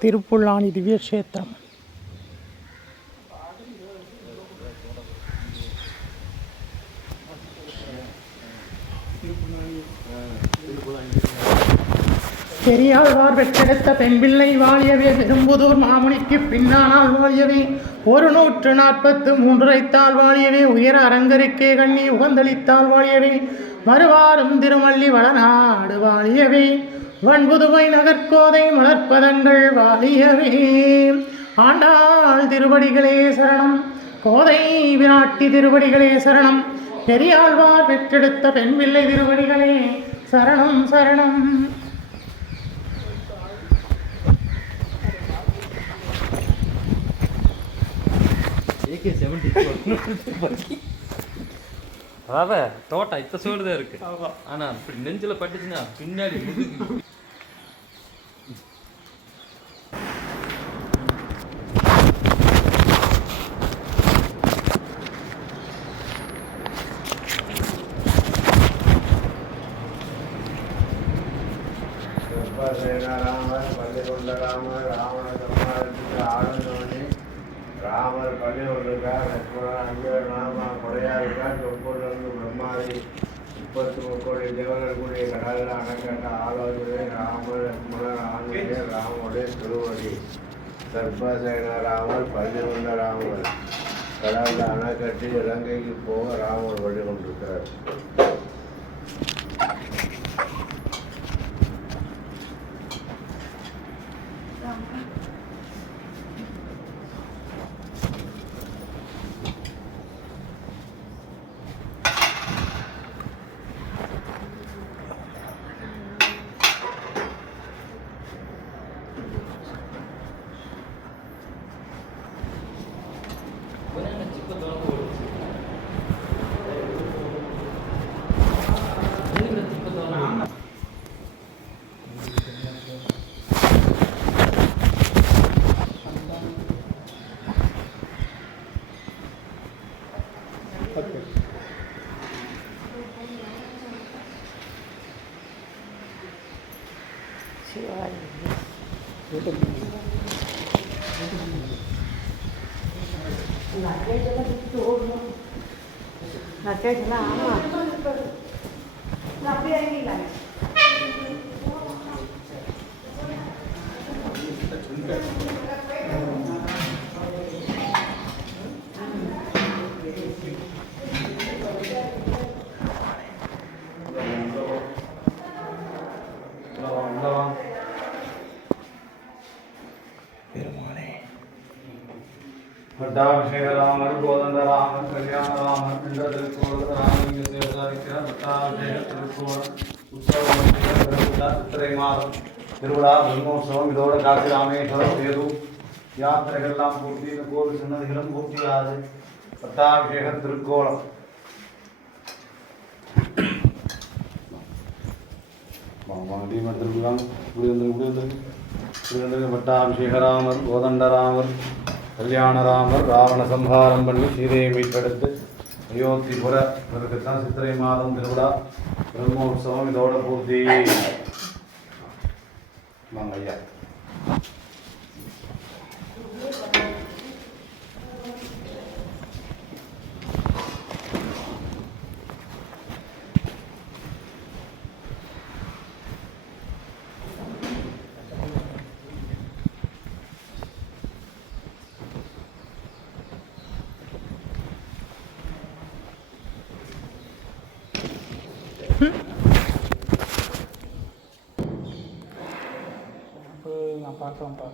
திருப்புல்லானி திவ்ய கஷேத்திரம். பெரியாழ்வார் பெற்றெடுத்த பெண் பிள்ளை வாழியவே, பெரும்புதூர் மாமுனிக்கு பின்னானால் வாழியவே, 143 ரைத்தால் வாழியவே, உயர அரங்கருக்கே கண்ணி உகந்தளித்தால் வாழியவே, மறுவாரும் திருமல்லி வளநாடு வாழியவே, வன்புதுவை நகர்கோதை மலர்ப்பதங்கள் வாழியவே. ஆண்டாள் திருவடிகளே சரணம், கோதை விராட்டி திருவடிகளே சரணம், பெரியாழ்வார் பெற்றெடுத்த பெண் பிள்ளை திருவடிகளே சரணம் சரணம். அதான் தோட்டம் இப்போ சோறுதான் இருக்கு. ஆனால் இப்படி நெஞ்சில் பட்டுச்சுன்னா பின்னாடி முதுகு. ராமர் பள்ளி கொண்ட ராமர், ராவண சம்மாரத்துக்கு ஆளுநோனி ராமர் பள்ளி கொண்டிருக்கா, லட்சுமணன் அங்கே ராம கொடையா இருக்கா, சொற்பொருள் பிரம்மாதி 33 கோடி தேவர்கள் கூடிய கடலில் அணைக்கட்ட ஆலோசனை ராமர் லட்சுமணன் ஆண்மைய ராமனுடைய திருவடி. சர்பசேன ராமர் பள்ளி கொண்ட ராமர் கடலில் அணை கட்டி இலங்கைக்கு போக ராமர் வழி கொண்டிருக்கிறார். பட்டாபிஷேகராமர் கோதண்ட ராமர் கல்யாண ராமர் என்ற திருக்கோள ராமலிங்க சிவசாதிக்கிற பட்டாபிஷேக திருக்கோள உற்சவம் சித்திரை மாதம் திருவிழா பிரம்மோற்சவம். இதோட காசி ராமேஸ்வரம் சேது யாத்திரைகள்லாம் பூர்த்தி, இந்த கோவில் சன்னதிகளும் பூர்த்தியாது. பட்டாபிஷேக திருக்கோளம் பட்டாபிஷேகராமர் கோதண்டராமர் கல்யாணராமர் ராவண சம்ஹாரம் பண்ணி சீதையை மீட்டெடுத்து அயோத்திபுர தான் சித்திரை மாதம் திருவிழா பிரம்மோற்சவம் இதோட பூர்த்தி. வாங்க ஐயா. நான் பார்க்குறேன்ப்பா.